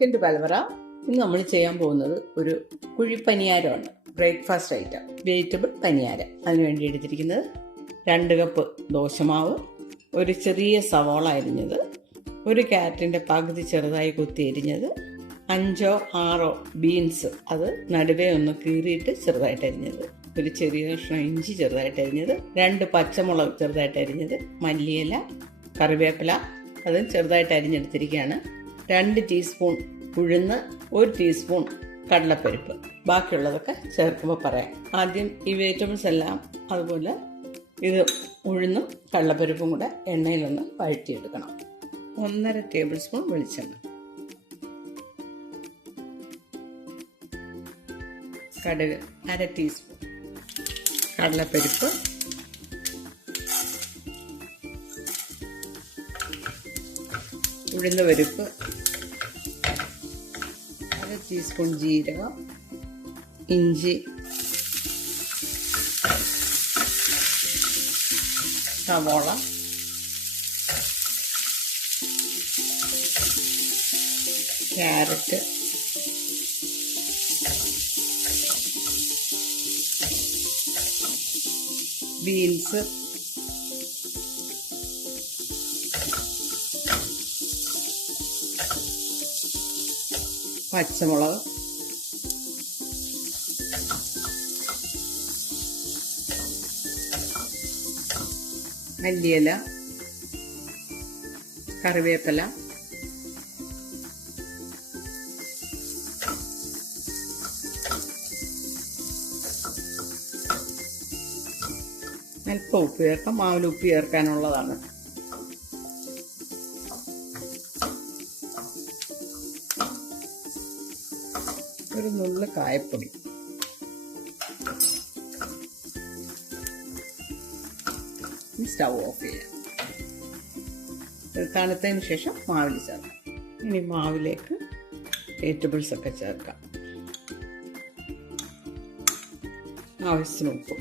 Welcome to പലവറ. ഇന്ന് നമ്മൾ ചെയ്യാൻ പോകുന്നത് ഒരു കുഴിപ്പനിയാരമാണ്. ബ്രേക്ക്ഫാസ്റ്റ് ഐറ്റം, വെജിറ്റബിൾ പനിയാരം. അതിന് വേണ്ടി എടുത്തിരിക്കുന്നത് 2 കപ്പ് ദോശമാവ്, ഒരു ചെറിയ സവാള അരിഞ്ഞത്, ഒരു ക്യാരറ്റിൻ്റെ പകുതി ചെറുതായി കൊത്തി എരിഞ്ഞത്, 5 or 6 ബീൻസ് അത് നടുവേ ഒന്ന് കീറിയിട്ട് ചെറുതായിട്ട് അരിഞ്ഞത്, ഒരു ചെറിയ കഷ്ണം ഇഞ്ചി ചെറുതായിട്ട് അരിഞ്ഞത്, 2 പച്ചമുളക് ചെറുതായിട്ട് അരിഞ്ഞത്, മല്ലിയില, കറിവേപ്പില അത് ചെറുതായിട്ട് അരിഞ്ഞെടുത്തിരിക്കുകയാണ്, 2 ടീസ്പൂൺ ഉഴുന്ന്, 1 ടീസ്പൂൺ കടലപ്പരിപ്പ്. ബാക്കിയുള്ളതൊക്കെ ചേർക്കുമ്പോൾ പറയാം. ആദ്യം ഈ വെജിറ്റബിൾസ് എല്ലാം അതുപോലെ ഇത് ഉഴുന്നും കടലപ്പരിപ്പും കൂടെ എണ്ണയിലൊന്ന് വഴറ്റിയെടുക്കണം. 1.5 ടേബിൾ സ്പൂൺ വെളിച്ചെണ്ണ, കടുക് 1/2 ടീസ്പൂൺ, കടലപ്പരിപ്പ്, ഉഴുന്ന് പരിപ്പ്, 1/2 ടീസ്പൂൺ ജീരകം, ഇഞ്ചി, സവാള, ക്യാരറ്റ്, ബീൻസ്, പച്ചമുളക്, മല്ലിയില, കറിവേപ്പില, അല്പം ഉപ്പ് ചേർക്കാം. മാവിൽ ഉപ്പ് ചേർക്കാനുള്ളതാണ്. ഒരു നുള്ള് കായപ്പൊടി, സ്റ്റൗ ഓഫ് ചെയ്യാം. തണുത്തതിന് ശേഷം മാവിൽ ചേർക്കാം. ഇനി മാവിലേക്ക് വെജിറ്റബിൾസ് ഒക്കെ ചേർക്കാം. ആവശ്യത്തിന് ഉപ്പ്,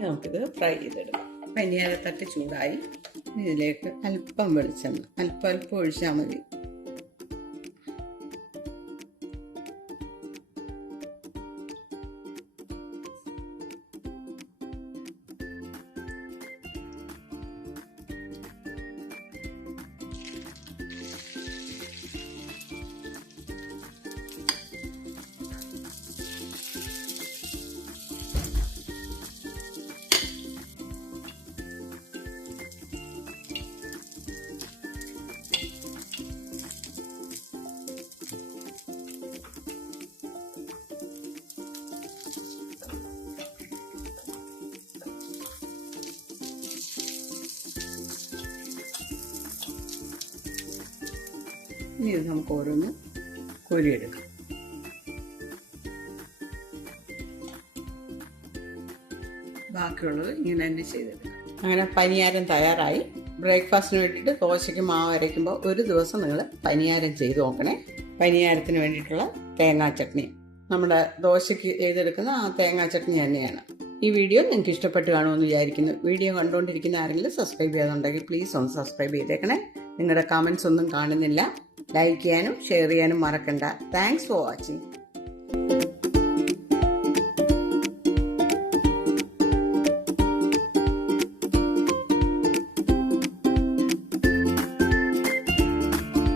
നമുക്കിത് ഫ്രൈ ചെയ്തെടുക്കാം. പനിയാരത്തട്ട് ചൂടായി. ഇതിലേക്ക് അല്പം വെളിച്ചെണ്ണ, അല്പം ഒഴിച്ചാൽ മതി. ഇനി ഇത് നമുക്ക് ഓരോന്ന് കോരിയെടുക്കാം. ബാക്കിയുള്ളത് ഇങ്ങനെ തന്നെ ചെയ്തെടുക്കാം. അങ്ങനെ പനിയാരം തയ്യാറായി. ബ്രേക്ക്ഫാസ്റ്റിന് വേണ്ടിയിട്ട് ദോശയ്ക്ക് മാവ് അരയ്ക്കുമ്പോൾ ഒരു ദിവസം നിങ്ങൾ പനിയാരം ചെയ്ത് നോക്കണേ. പനിയാരത്തിന് വേണ്ടിയിട്ടുള്ള തേങ്ങാ ചട്നി നമ്മുടെ ദോശയ്ക്ക് ചെയ്തെടുക്കുന്ന ആ തേങ്ങാ ചട്നി തന്നെയാണ്. ഈ വീഡിയോ നിങ്ങൾക്ക് ഇഷ്ടപ്പെട്ട് കാണുമെന്ന് വിചാരിക്കുന്നു. വീഡിയോ കണ്ടുകൊണ്ടിരിക്കുന്ന ആരെങ്കിലും സബ്സ്ക്രൈബ് ചെയ്യാതുണ്ടെങ്കിൽ പ്ലീസ് ഒന്ന് സബ്സ്ക്രൈബ് ചെയ്തേക്കണേ. നിങ്ങളുടെ കമൻസ് ഒന്നും കാണുന്നില്ല. ലൈക്ക് ചെയ്യാനും ഷെയർ ചെയ്യാനും മറക്കണ്ട. Thanks for watching.